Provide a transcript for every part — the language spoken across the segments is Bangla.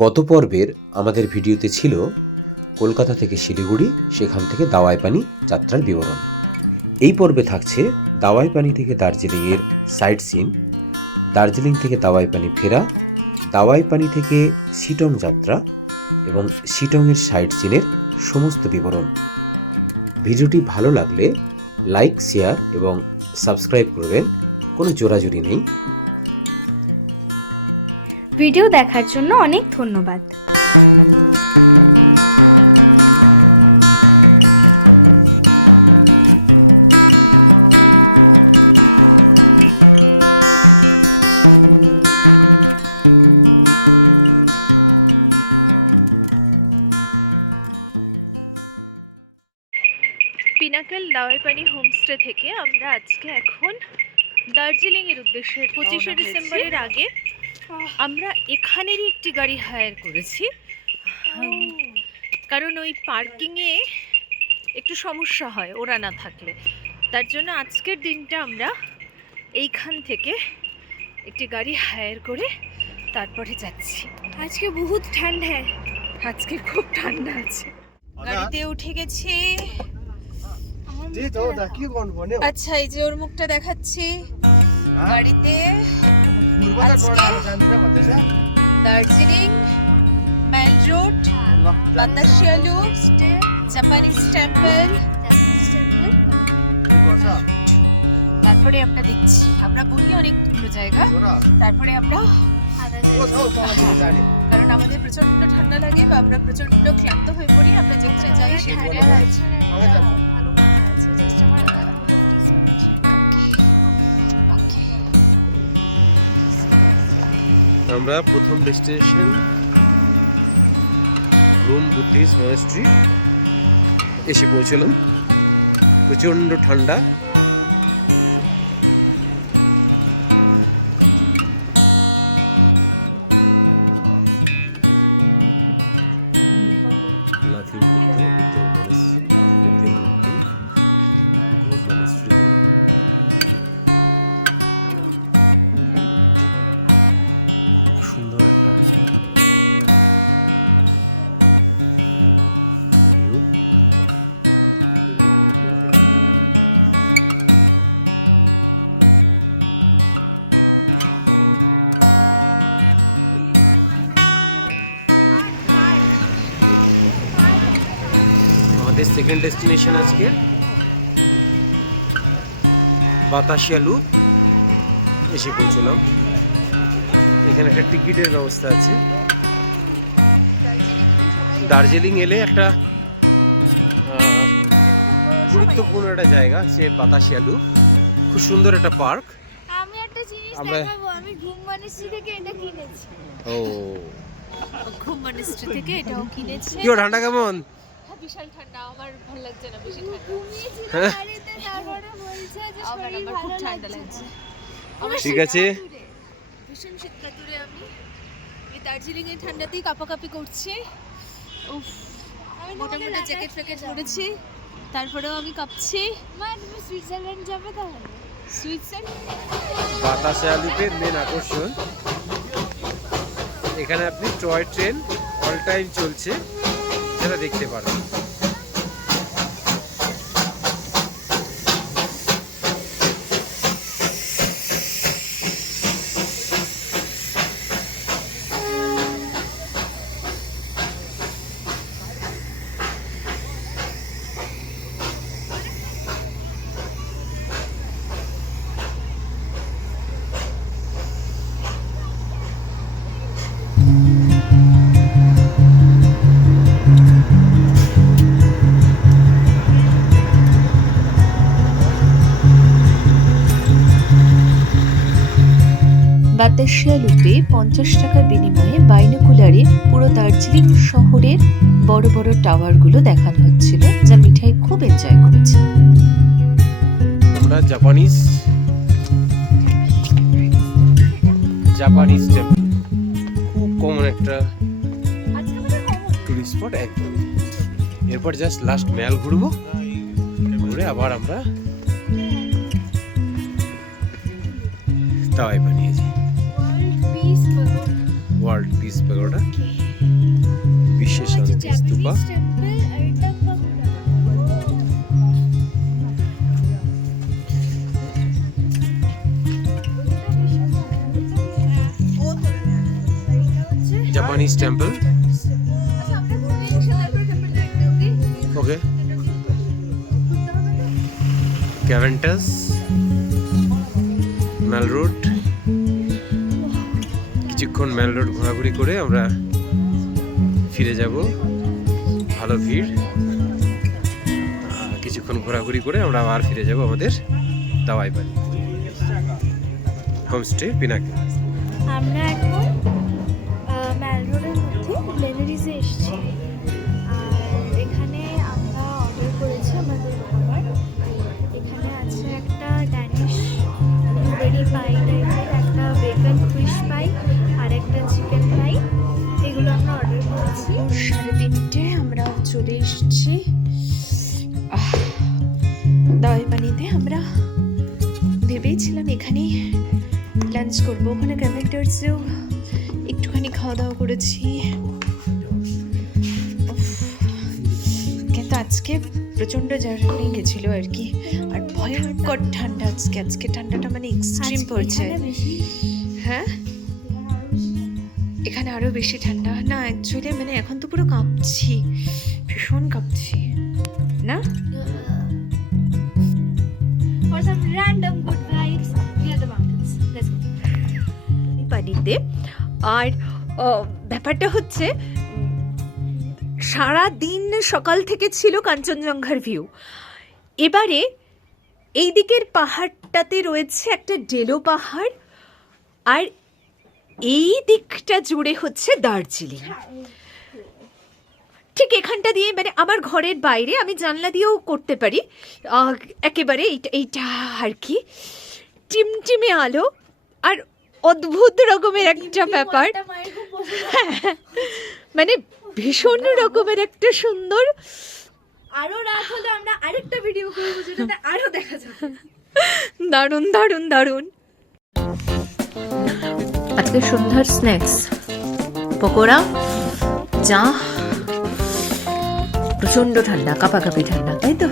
গত পর্বের আমাদের ভিডিওতে ছিল কলকাতা থেকে শিলিগুড়ি, সেখান থেকে দাওয়াই পানি যাত্রার বিবরণ। এই পর্বে থাকছে দাওয়াই পানি থেকে দার্জিলিংয়ের সাইট সিন, দার্জিলিং থেকে দাওয়াই পানি ফেরা, দাওয়াই পানি থেকে শিটং যাত্রা এবং শিটংয়ের সাইট সিনের সমস্ত বিবরণ। ভিডিওটি ভালো লাগলে লাইক, শেয়ার এবং সাবস্ক্রাইব করবেন, কোনো জোরাজুরি নেই। ভিডিও দেখার জন্য অনেক ধন্যবাদ। পিনাকেল দাওয়াই পানি হোমস্টে থেকে আমরা আজকে এখন দার্জিলিংয়ের উদ্দেশ্যে 25শে ডিসেম্বরের আগে আমরা এখানেরই একটি গাড়ি হায়ার করেছি, কারণ ওই পার্কিংয়ে একটু সমস্যা হয় ওরা না থাকলে। তার জন্য আজকের দিনটা আমরা এইখান থেকে একটি গাড়ি হায়ার করে তারপরে যাচ্ছি। আজকে বহুত ঠান্ডা, আজকে খুব ঠান্ডা আছে। গাড়িতে উঠে গেছি। আচ্ছা, এই যে ওর মুখটা দেখাচ্ছি। গাড়িতে Darjeeling mall road, Batasia loop, Japanese temple, তারপরে আমরা দেখছি, আমরা বলি অনেকগুলো জায়গা, তারপরে আমরা কারণ আমাদের প্রচন্ড ঠান্ডা লাগে বা আমরা প্রচন্ড ক্লান্ত হয়ে পড়ি, আমরা যেখানে যাই সেখানে আমরা প্রথম ডেস্টিনেশন রুম বুদ্ধিস্ট মনেস্ট্রি এসে পৌঁছলাম। প্রচণ্ড ঠান্ডা, লাফিং বুদ্ধ, বুদ্ধের মূর্তি, ঘুম মনেস্ট্রিতে। সুন্দর একটা ভিউ। আমাদের সেকেন্ড ডেস্টিনেশন আজকে বাতাসিয়া লুপ এসে পৌঁছলাম। এখানে একটা টিকিটের ব্যবস্থা আছে। দার্জিলিং এলে একটা গুরুত্বপূর্ণ একটা জায়গা যে বাতাসিয়া লুপ, খুব সুন্দর একটা পার্ক। আমি একটা জিনিস দেখাবো, আমি ঘুম মনেস্ট্রি থেকে এটা কিনেছি। ও, ঘুম মনেস্ট্রি থেকে এটাও কিনেছে। কি ঠান্ডা কেমন? বিশাল ঠান্ডা, আমার ভালো লাগছে না বেশি ঠান্ডা। ঘুমিয়েছি গাড়িতে, তারপরে বলছে যে শরীর আমার খুব ঠান্ডা লাগছে। ঠিক আছে, ভীষণ শীত কাতুরে আমি এই দার্জিলিং এর ঠান্ডাতেই কাঁপাকাঁপি করছি। উফ, মোটামুটি জ্যাকেট ফ্যাকেট পরেছি, তারপরেও আমি কাঁপছি। মা, তুমি সুইজারল্যান্ড যাবে তাহলে? সুইজারল্যান্ড বাতাসিয়া লুপের মেন আকর্ষণ এখানে আপনি টয় ট্রেন অল টাইম চলছে, সেটা দেখতে পারেন। বাতাসিয়া লুপে 50 টাকার বিনিময়ে বাইনোকুলারে পুরো দার্জিলিং শহরের বড় বড় টাওয়ারগুলো দেখানো হচ্ছিল, যা মিঠাই খুব এনজয় করেছে। আমরা জাপানিজ টেম্পল, খুব কমন একটা টুরিস্ট স্পট একদম। এরপর জাস্ট লাস্ট মেল ঘুরবো, ঘুরে আবার আমরা দাওয়াই পানি। ওয়ার্ল্ড পিস প্যাগোডা, বিশ্ব শান্তি stupa. Japanese temple. Okay, Keventers, Mall Road. কিছুক্ষণ ম্যাল রোড ঘোরাঘুরি করে আমরা ফিরে যাব। ভালো ভিড়। কিছুক্ষণ ঘোরাঘুরি করে আমরা আবার ফিরে যাব আমাদের দাওয়াই পানি হোমস্টে পিনাকেল। আমরা এখন ম্যাল রোডের মধ্যে লেনারিজে এসেছি। আর এখানে আমরা অর্ডার করেছি আমাদের খাবার। এখানে আছে একটা ড্যানিশ ব্লুবেরি পাই টাইপের, একটা বেকন ফিশ পাই আর একটা চিকেন পাই। এগুলো আমরা অর্ডার করেছি। 3:30 আমরা চলে এসেছি দাওয়াই পানিতে। আমরা ভেবেছিলাম এখানেই লাঞ্চ করবো, ওখানে ক্যাভেন্টার্সেও একটুখানি খাওয়া দাওয়া করেছি। কিন্তু আজকে প্রচণ্ড জার্নি গেছিলো আর কি, আর ভয়ঙ্কর ঠান্ডা আজকে। আজকে ঠান্ডাটা মানে এক্সট্রিম পড়ছে। হ্যাঁ, এখানে আরো বেশি ঠান্ডা না অ্যাকচুয়ালি। মানে এখন তো পুরো কাঁপছি, ভীষণ কাঁপছি না। For some random good vibes near the mountains. Let's go. পানিতে। আর ব্যাপারটা হচ্ছে সারা দিন সকাল থেকে ছিল কাঞ্চনজঙ্ঘার ভিউ। এবারে এই দিকের পাহাড়টাতে রয়েছে একটা ডেলো পাহাড়, আর এই দিকটা জুড়ে হচ্ছে দার্জিলিং। ঠিক এখানটা দিয়ে মানে আমার ঘরের বাইরে আমি জানলা দিয়েও করতে পারি একেবারে। এইটা আর কি টিমটিমে আলো আর অদ্ভুত রকমের একটা ব্যাপার। মানে ভীষণ রকমের একটা সুন্দর। আরো রাত হলে আমরা আরেকটা ভিডিও করবো যেটাতে আরো দেখা যাবে। দারুণ দারুণ দারুণ। আজকে সন্ধ্যার স্ন্যাক্স পকোড়া, চা। প্রচন্ড ঠান্ডা, কাঁপাকাঁপি ঠান্ডা, তাই তো?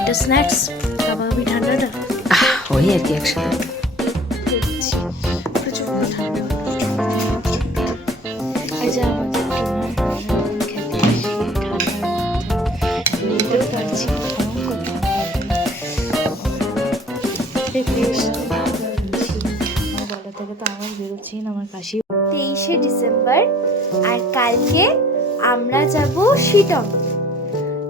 এটা স্ন্যাক্স, কাঁপাকাঁপি ঠান্ডাটা ওই আর কি একসাথে। প্রচন্ড ঠান্ডা। আজ আমাদের খেতে আসি ঠান্ডার মধ্যে, নিতেও পারছি ভয়ঙ্কর ঠান্ডা। গলা থেকে তো আমার বেরোচ্ছি না, আমার কাশি। 23শে ডিসেম্বর, আর কালকে আমরা যাব শিটং।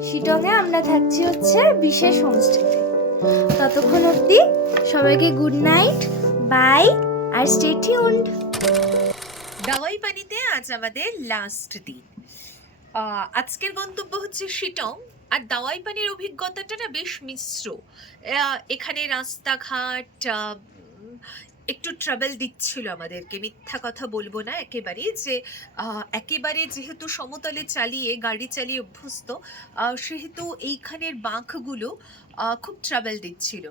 শিটংয়ে আমরা থাকছি হচ্ছে বিশেষ হোমস্টেতে। ততক্ষণ অবধি সবাইকে গুড নাইট, বাই, আর স্টে টিউনড। দাওয়াই পানিতে আজ আমাদের লাস্ট দিন। আজকের গন্তব্য হচ্ছে শিটং। আর দাওয়াই পানির অভিজ্ঞতাটা না বেশ মিশ্র। এখানে রাস্তাঘাট একটু ট্রাভেল দিচ্ছিল আমাদেরকে, মিথ্যা কথা বলবো না একেবারে। যে একেবারে যেহেতু সমতলে চালিয়ে গাড়ি চালিয়ে অভ্যস্ত, সেহেতু এইখানের বাঁকগুলো খুব ট্রাভেল দিচ্ছিল।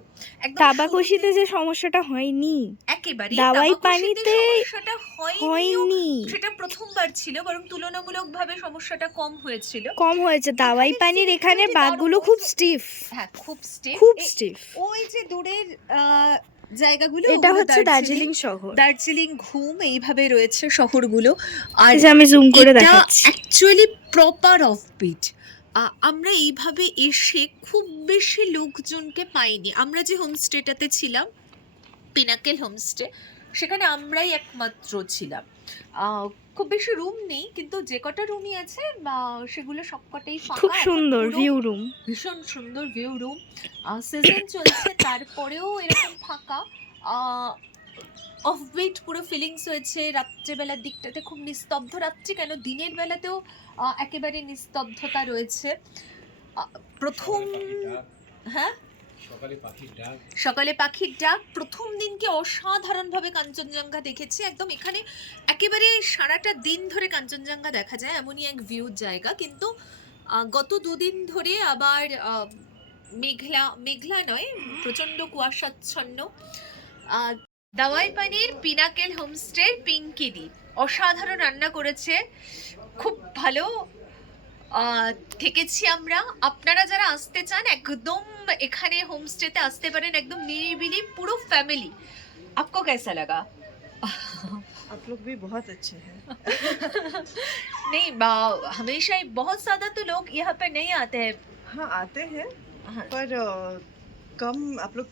কাবাকশিতে যে সমস্যাটা হয়নি একেবারে দাওয়াই পানিতে সমস্যাটা হয়নি। সেটা প্রথমবার ছিল, বরং তুলনামূলকভাবে সমস্যাটা কম হয়েছিল। কম হয়েছে। দাওয়াই পানির এখানে বাঁকগুলো খুব স্টিফ। হ্যাঁ, খুব স্টিফ, খুব স্টিফ। ওই যে দূরের জায়গাগুলো, এটা হচ্ছে দার্জিলিং শহর। দার্জিলিং, ঘুম, এইভাবে রয়েছে শহরগুলো। আর আমি জুম করে দেখাচ্ছি। Actually proper offbeat. আমরা এইভাবে এসে খুব বেশি লোকজনকে পাইনি। আমরা যে হোমস্টেটাতে ছিলাম, পিনাকেল হোমস্টে, সেখানে আমরাই একমাত্র ছিলাম। খুব বেশি রুম নেই, কিন্তু যে কটা রুমই আছে সেগুলো সবকটাই ফাঁকা। খুব সুন্দর ভিউ রুম, ভীষণ সুন্দর ভিউ রুম। সিজন চলছে, তারপরেও এরকম ফাঁকা। অফবিট পুরো ফিলিংস হয়েছে। রাত্রেবেলার দিকটাতে খুব নিস্তব্ধ। রাত্রি কেন, দিনের বেলাতেও একেবারে নিস্তব্ধতা রয়েছে। প্রথম হ্যাঁ সকালে পাখির ডাক। প্রথম দিনকে অসাধারণভাবে কাঞ্চনজঙ্ঘা দেখেছি। একদম এখানে একেবারে সারাটা দিন ধরে কাঞ্চনজঙ্ঘা দেখা যায়, এমনই এক ভিউ জায়গা। কিন্তু গত দুদিন ধরে আবার মেঘলা নয়, প্রচন্ড কুয়াশাচ্ছন্ন। দাওয়াই পানির পিনাকেল হোমস্টের পিঙ্কি দ্বীপ। অসাধারণ রান্না করেছে, খুব ভালো থেকেছি আমরা। আপনারা যারা আসতে চান একদম এখানে হোমস্টেতে আসতে পারেন, একদম নিরিবিলি, পুরো ফ্যামিলি। आपको कैसा लगा? आप लोग भी बहुत अच्छे हैं। नहीं, हमेशा ही बहुत ज्यादा तो लोग यहाँ पे नहीं आते हैं। हाँ आते हैं हाँ। पर कम। आप लोग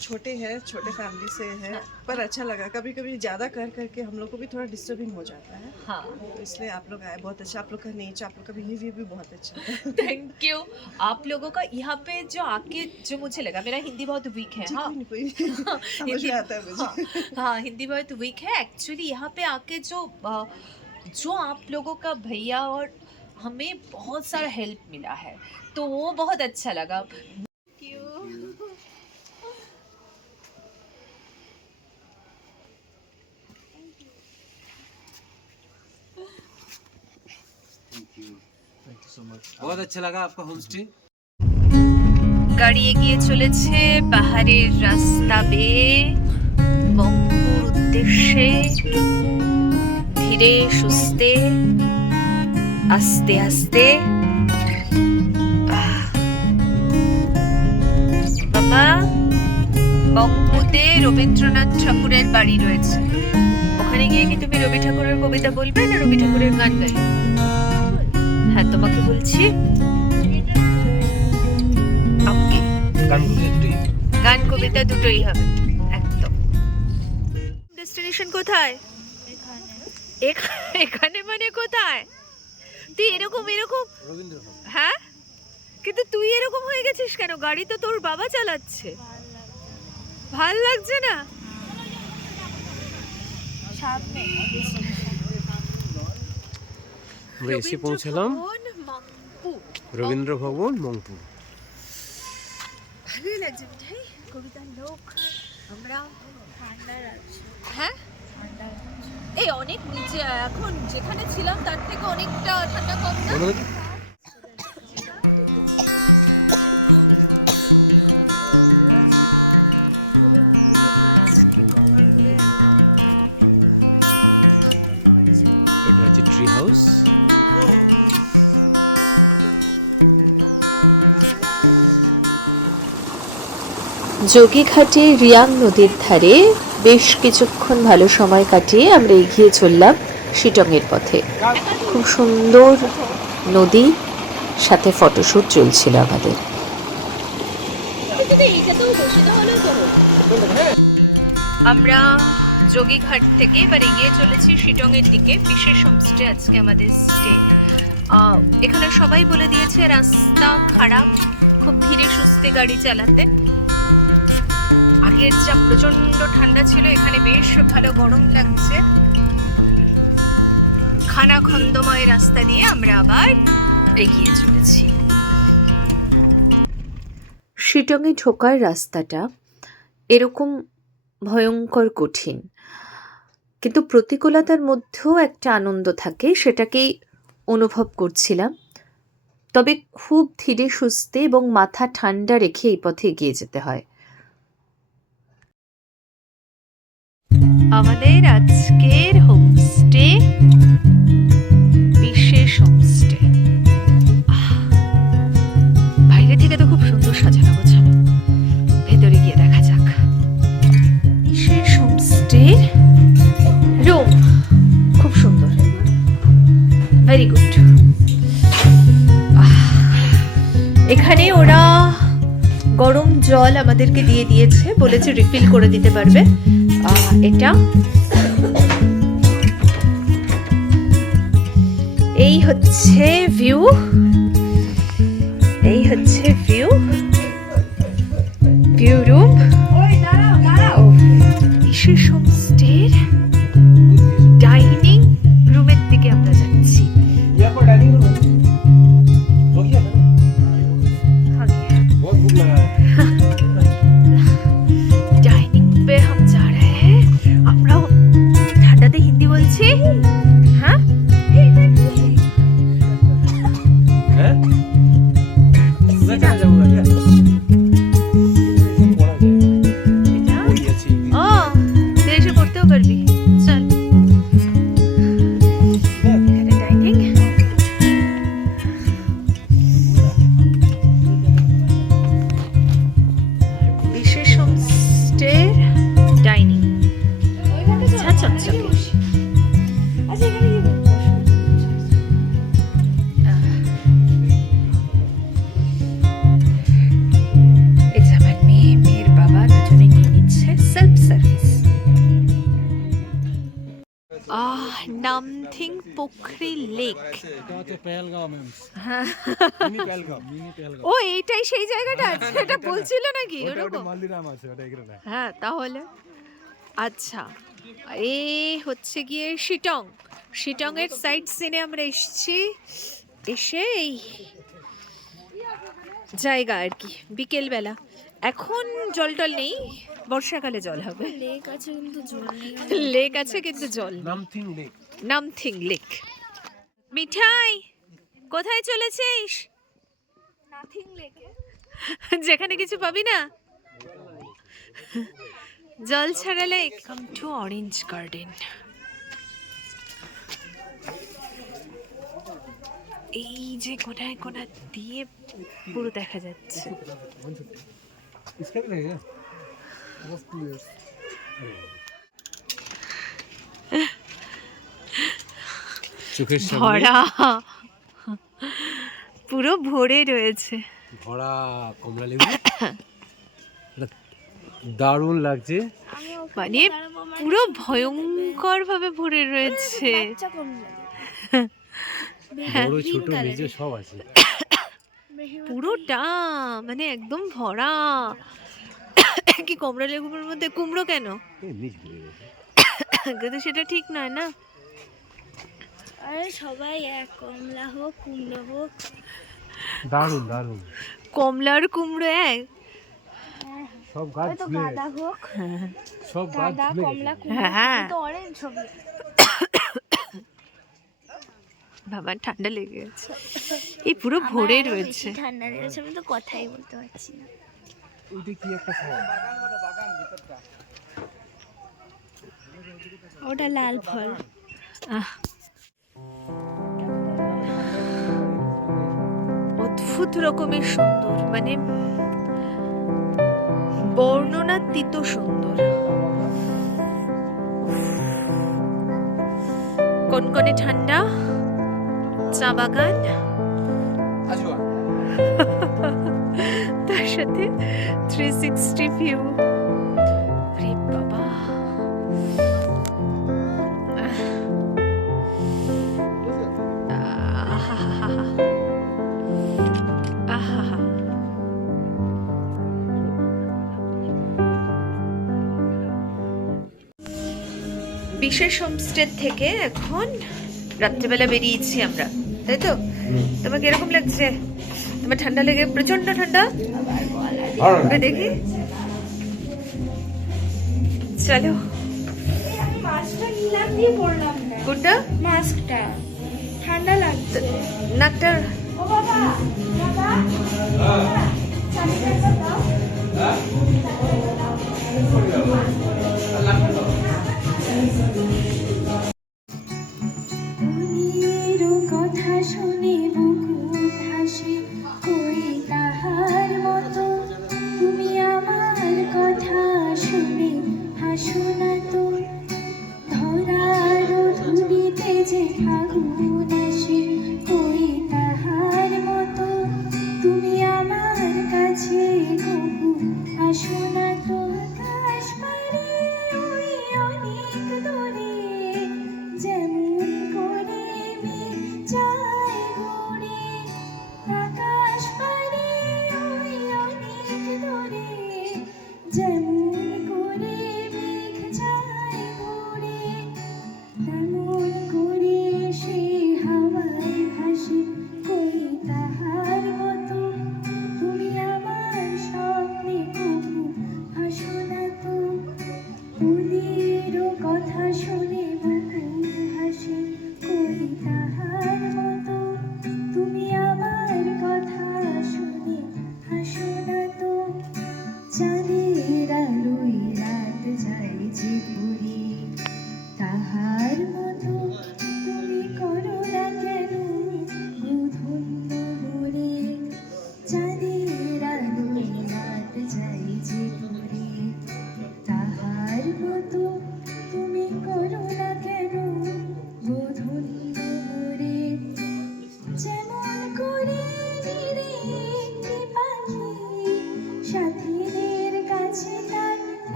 छोटे हैं, छोटे फैमिली से हैं, हाँ। पर अच्छा लगा। कभी कभी ज़्यादा कर करके हम लोग को भी थोड़ा डिस्टर्बिंग हो जाता है, हाँ, तो इसलिए आप लोग आए। बहुत अच्छा, आप लोग का नेचर, आप लोग का बिहेवियर भी बहुत अच्छा है। Thank you. आप लोगों का यहाँ पे जो आके जो मुझे लगा, मेरा हिंदी बहुत वीक है। हाँ, कोई नहीं, समझ में आता है मुझे। हाँ, हिंदी बहुत वीक है एक्चुअली। यहाँ पे आके जो आप लोगों का भैया और हमें बहुत सारा हेल्प मिला है, तो वो बहुत अच्छा लगा। बहुत अच्छा लगा आपका होमस्टे। গাড়ি এগিয়ে চলেছে পাহাড়ের রাস্তা বেয়ে মঙ্গুর উদ্দেশ্যে, ধীরে সুস্থে, আস্তে আস্তে। বাবা, মঙ্গুতে রবীন্দ্রনাথ ঠাকুরের বাড়ি রয়েছে। ওখানে গিয়ে কি তুমি রবি ঠাকুরের কবিতা বলবে না রবি ঠাকুরের গান গাইবে? হ্যাঁ, তোমাকে বলছি। ওকে, গান কবিতা দুটোই হবে একদম। ডেস্টিনেশন কোথায়? এখানে মানে কোথায়? তুই এরকম হ্যাঁ, কিন্তু তুই এরকম হয়ে গেছিস কেন? গাড়ি তো তোর বাবা চালাচ্ছে, ভাল লাগছে না? আমরা এসে পৌঁছলাম রবীন্দ্র ভবন মংপু। ভালোই লাগছে মিঠাই, কবিতার লোক আমরা। হ্যাঁ, এই অনেক নিচে, এখন যেখানে ছিলাম তার থেকে অনেকটা ঠান্ডা কম না? এটা হচ্ছে ট্রি হাউস। যোগীঘাটে রিয়াং নদীর ধারে বেশ কিছুক্ষণ ভালো সময় কাটিয়ে আমরা এগিয়ে চললাম শিটংয়ের পথে। খুব সুন্দর নদী, সাথে ফটোশ্যুট চলছিল আমাদের। আমরা যোগীঘাট থেকে এবার এগিয়ে চলেছি শিটংয়ের দিকে। বিশেষ হোমস্টে আজকে আমাদের স্টে। এখানে সবাই বলে দিয়েছে রাস্তা খারাপ, খুব ধীরে সুস্থে গাড়ি চালাতে। আগের যা প্রচন্ড ঠান্ডা ছিল, এখানে বেশ ভালো গরম লাগছে। খানাখন্দময় রাস্তা দিয়ে আমরা আবার এগিয়ে চলেছি। শিটংয়ে ঢোকার রাস্তাটা এরকম ভয়ঙ্কর কঠিন, কিন্তু প্রতিকূলতার মধ্যেও একটা আনন্দ থাকে, সেটাকেই অনুভব করছিলাম। তবে খুব ধীরে সুস্থে এবং মাথা ঠান্ডা রেখে এই পথে এগিয়ে যেতে হয়। আমাদের আজকের হোমস্টে বিশেষ হোমস্টে। বাইরে থেকে তো খুব সুন্দর সাজানো গোছানো, ভেতরে গিয়ে দেখা যাক। বিশেষ হোমস্টে রুম খুব সুন্দর, ভেরি গুড। এখানে ওরা গরম জল আমাদেরকে দিয়ে দিয়েছে, বলেছে রিফিল করে দিতে পারবে। এটা এই হচ্ছে ভিউ, এই হচ্ছে ভিউ রুম। বিশেষ হোমস্টের ডাইনিং রুমের দিকে আমরা যাচ্ছি। डाइनिंग पे हम जा रहे हैं। আমরা ঠান্ডাতে হিন্দি বলছি। হ্যাঁ, লেক। এটা হচ্ছে পেহেলগাঁও মেমস, হ্যাঁ, মিনি পেহেলগাঁও। ও এইটাই সেই জায়গাটা আছে, এটা বলছিল নাকি ওটা ওরকম? মালদিরাম আছে, ওটা এখানে না। হ্যাঁ তাহলে আচ্ছা, এ হচ্ছে গিয়ে শিটং। শিটংয়ের সাইড সিনে আমরা এসেছি, এসে এই জায়গা আর কি বিকেলবেলা। এখন জল টল নেই, বর্ষাকালে জল হবে। লেক আছে কিন্তু জল নেই। লেক আছে কিন্তু জল নেই। নামথিং লেক। নামথিং লেক। মিঠাই, কোথায় চলেছিস? নাথিং লেকে। যেখানে কিছু পাবি না, জল ছাড়া lake. Come to orange garden. এই যে কোনায় কোনা দিয়ে পুরো দেখা যাচ্ছে। इसका भी लगेगा बस 2 इयर्स। চোখের সামনে ভরা, পুরো ভরে রয়েছে। ভরা কমলা লেবু, দারুণ লাগছে। মানে পুরো ভয়ঙ্কর ভাবে ভরে রয়েছে। বাচ্চা কম লাগে। বড় ছোট মেজ সব আছে। পুরোটা মানে একদম ভরা। কি কমলা লেবুর মধ্যে কুমড়ো কেন? এমনি ঝুলে গেছে। কিন্তু সেটা ঠিক নয় না। আরে সবাই এক, কমলা হোক কুমড়ো হোক। দারুণ দারুণ, কমলা আর কুমড়ো এক। সব গাছ হয়তো ঝুলে গাঁদা হোক, সব গাছ গাঁদা ঝুলে কমলা গেছে। কুমড়ো হ্যাঁ। তো অরেঞ্জ সবই। বাবা ঠান্ডা লেগে গেছে, এই পুরো ভরে আমার আরো রয়েছে। বেশি ঠান্ডা লেগেছে, আমি তো কথাই বলতে পারছি না। ওইটা কি একটা ফল? ওটা লাল ফল। আহ, অদ্ভুত রকমের সুন্দর, মানে বর্ণনাতীত সুন্দর। কনকনে ঠান্ডা, চা বাগান, তার সাথে 360 ভিউ। আরে বাবা, আহাহাহা। আহাহা। বিশেষ হোমস্টে থেকে এখন রাত্রিবেলা বেরিয়েছি আমরা, তাই তো? তোমার কিরকম লাগছে? তোমার ঠান্ডা লেগে, প্রচন্ড ঠান্ডা? ওকে দেখি, চলো। আমি মাস্কটা নিলাম দিয়ে পড়লাম না। কোনটা? মাস্কটা ঠান্ডা লাগছে। নাকটা ও বাবা, বাবা, চাবিটা দাও। মনের কথা শুনে বুকুর হাসি, কই তাহার মতো তুমি আমার কথা শুনে হাসো না তো। ধরার ধুলিতে যে ফাগুন আসে, কই তাহার মতো তুমি আমার কাছে কবু আসো না তো। আকাশ পারে ওই অনেক দূরে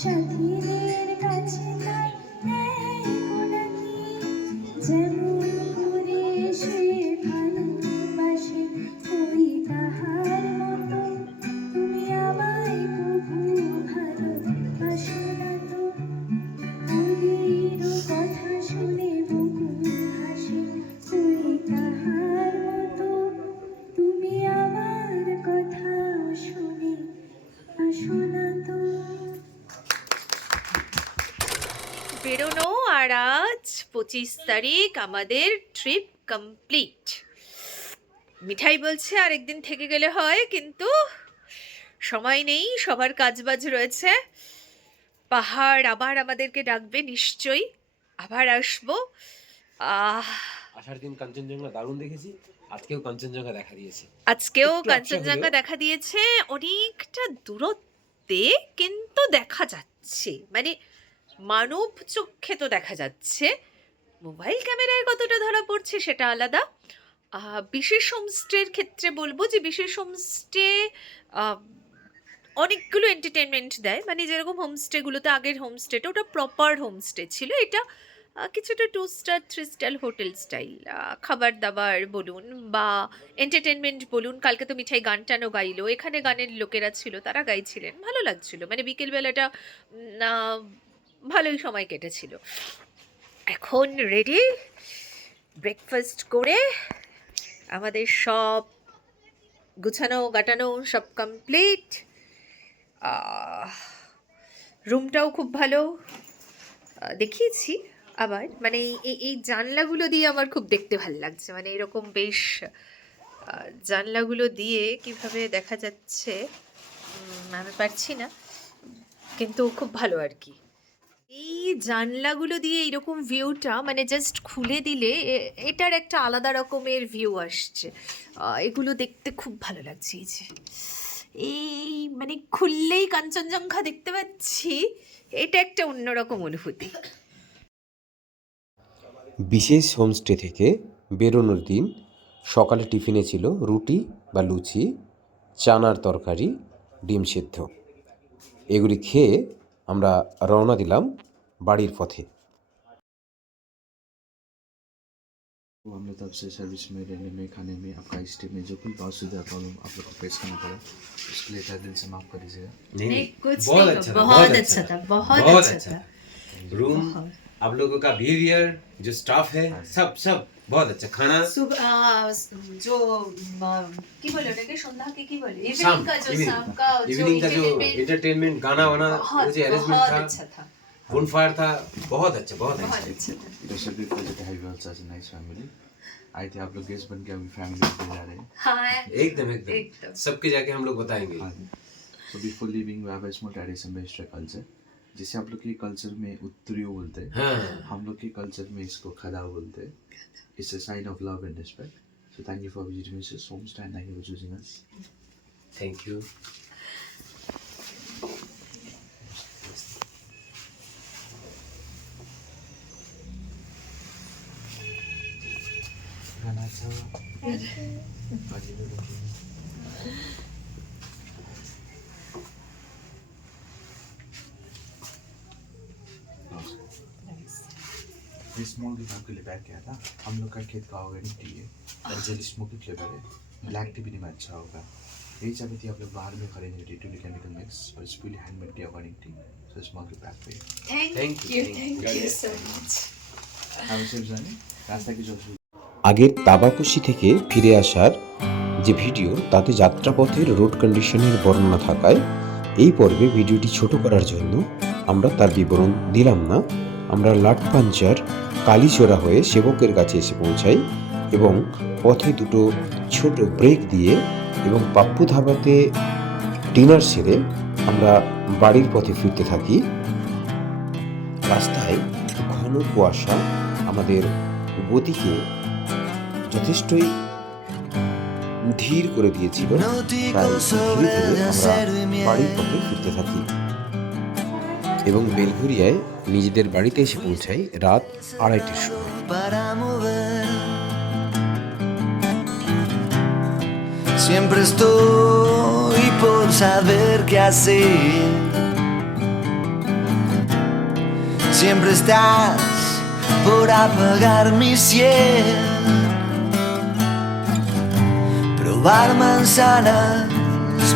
সাথীদের কাছে তাই নেয় নাকি যেমন করে সে ভালোবাসে ওই তাহার মতো তুমি আমায় প্রভু ভালোবাসো না তো মনের কথা শুনে বকুল হাসে ওই তাহার মতো তুমি আমার কথা শুনে আসো না তো। বেরোনো আর আজ 25 তারিখ আমাদের ট্রিপ কমপ্লিট। মিঠাই বলছে আরেকদিন থেকে গেলে হয়, কিন্তু সময় নেই, সবার কাজবাজ রয়েছে। পাহাড় আবার আমাদেরকে ডাকবে নিশ্চয়ই, আবার আসবো। আসার দিন কাঞ্চনজঙ্ঘা দারুণ দেখেছি, আজকেও কাঞ্চনজঙ্ঘা দেখা দিয়েছে। আজকেও একটু কাঞ্চনজঙ্ঘা হলেও। দেখা দিয়েছে, অনেকটা দূরত্বে কিন্তু দেখা যাচ্ছে, মানে মানব চক্ষে তো দেখা যাচ্ছে। মোবাইল ক্যামেরায় কতটা ধরা পড়ছে সেটা আলাদা। বিশেষ হোমস্টের ক্ষেত্রে বলবো যে বিশেষ হোমস্টে অনেকগুলো এন্টারটেনমেন্ট দেয়, মানে যেরকম হোমস্টেগুলোতে আগের হোমস্টেটা ওটা প্রপার হোমস্টে ছিল, এটা কিছুটা 2 স্টার 3 স্টার হোটেল স্টাইল। খাবার দাবার বলুন বা এন্টারটেনমেন্ট বলুন, কালকে তো মিঠাই গান টানও গাইলো, এখানে গানের লোকেরা ছিল, তারা গাইছিলেন, ভালো লাগছিল, মানে বিকেলবেলাটা ভালোই সময় কেটেছিল। এখন রেডি, ব্রেকফাস্ট করে আমাদের সব গুছানো গাটানো সব কমপ্লিট। রুমটাও খুব ভালো, দেখিয়েছি আবার, মানে এই জানলাগুলো দিয়ে আমার খুব দেখতে ভালো লাগছে, মানে এরকম বেশ জানলাগুলো দিয়ে কিভাবে দেখা যাচ্ছে আমি পারছি না, কিন্তু খুব ভালো আর কি। এই জানলাগুলো দিয়ে এইরকম ভিউটা মানে জাস্ট খুলে দিলে এটার একটা আলাদা রকমের ভিউ আসছে, এগুলো দেখতে খুব ভালো লাগছে। এই যে এই মানে খুললেই কাঞ্চনজঙ্ঘা দেখতে পাচ্ছি, এটা একটা অন্যরকম অনুভূতি। বিশেষ হোমস্টে থেকে বেরোনোর দিন সকালে টিফিনে ছিল রুটি বা লুচি, চানার তরকারি, ডিম সিদ্ধ। এগুলি খেয়ে আমরা রওনা দিলাম বাড়ির পথে। वो हम लोग तब से सर्विस में, रहने में, खाने में, आपका स्टे में जो कुछ असुविधा प्रॉब्लम आप लोग को फेस करना पड़ा, उसके लिए तहे दिल से माफ़ कर दीजिएगा। नहीं, कुछ बहुत नहीं, अच्छा था, बहुत अच्छा था, बहुत अच्छा था। रूम, आप लोगों का बिहेवियर, जो स्टाफ है, सब बहुत अच्छा। खाना जो কি বলে ওটাকে সন্ধ্যাকে কি বলে, शाम इवनिंग का जो एंटरटेनमेंट, गाना वाना, वो जो अरेंजमेंट था, अच्छा था, बोनफायर था, बहुत अच्छा, बहुत बहुत अच्छा। अच्छा था। Rest of the project have you also as a nice family. आई थी आप लोग गेस्ट बन के अभी फैमिली में जा रहे हैं। हाँ एकदम एकदम। सबके जाके हम लोग बताएंगे। हाँ, so before leaving we have a small tradition based culture, जिसे आप लोग के कल्चर में उत्तरियो बोलते हैं, हाँ, हम लोग के कल्चर में इसको खदाव बोलते हैं। It's a sign of love and respect. So thank you for visiting Mrs. Homestay and thank you for choosing us. Thank you. खाना अच्छा हुआ? बाजी में रखिए। ये स्मॉल गिफ्ट आपके लिए पैक किया था। हम लोग का खेत का ऑर्गेनिक टी है, अंजलि स्मोकी फ्लेवर है, ब्लैक टी भी नहीं में अच्छा होगा। यही चाहते थे आप लोग बाहर में खरीदेंगे टी टू केमिकल मिक्स और it's fully handmade tea organic tea, so small gift pack पे। Thank you so much. हम सिर्फ जाने रास्ता की जो আগের তাবাকুশি থেকে ফিরে আসার যে ভিডিও, তাতে যাত্রাপথের রোড কন্ডিশনের বর্ণনা থাকায় এই পর্বে ভিডিওটি ছোট করার জন্য আমরা তার বিবরণ দিলাম না। আমরা লাটপাঞ্চার কালীচোরা হয়ে সেবকের কাছে এসে পৌঁছাই এবং পথে দুটো ছোট ব্রেক দিয়ে এবং পাপ্পু ধাবাতে ডিনার সেরে আমরা বাড়ির পথে ফিরতে থাকি। রাস্তায় ঘন কুয়াশা আমাদের গতিকে যথেষ্টই ধীর করে দিয়েছিল, তাই ধীরে ধীরে আমরা বাড়ির পথে ফিরতে থাকি এবং বেলঘরিয়ায় নিজেদের বাড়িতে এসে পৌঁছাই রাত 2:30টার সময়। Siempre estoy por saber qué hacer. siempre estás por apagar mi cielo. Probar manzanas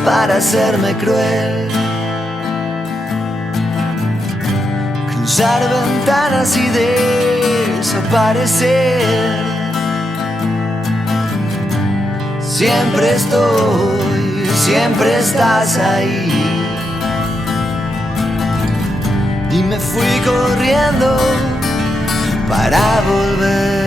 para hacerme cruel. Cruzar ventanas y desaparecer. Siempre estoy, siempre estás ahí. Y me fui corriendo para volver.